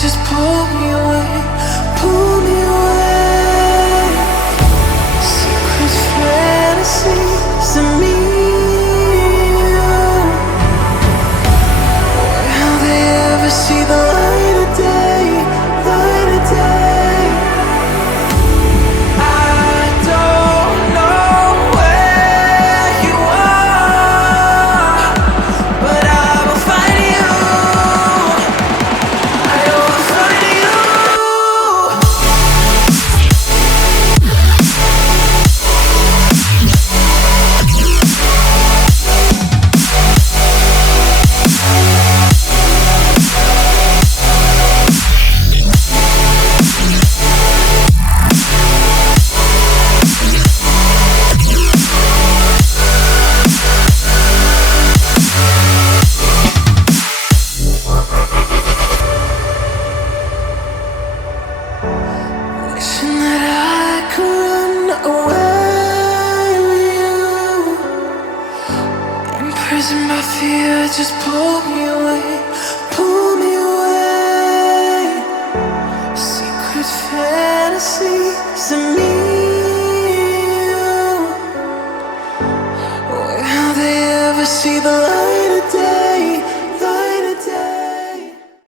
just pull me away, pull me away. Secret fantasies of me. Will they ever see the light of day, light of day? I don't know where you are, but I will find you. I will find you. Wishing that I could run away with you. Imprisoned by fear, just pull me away, pull me away. Secret fantasies of me. Will they ever see the light?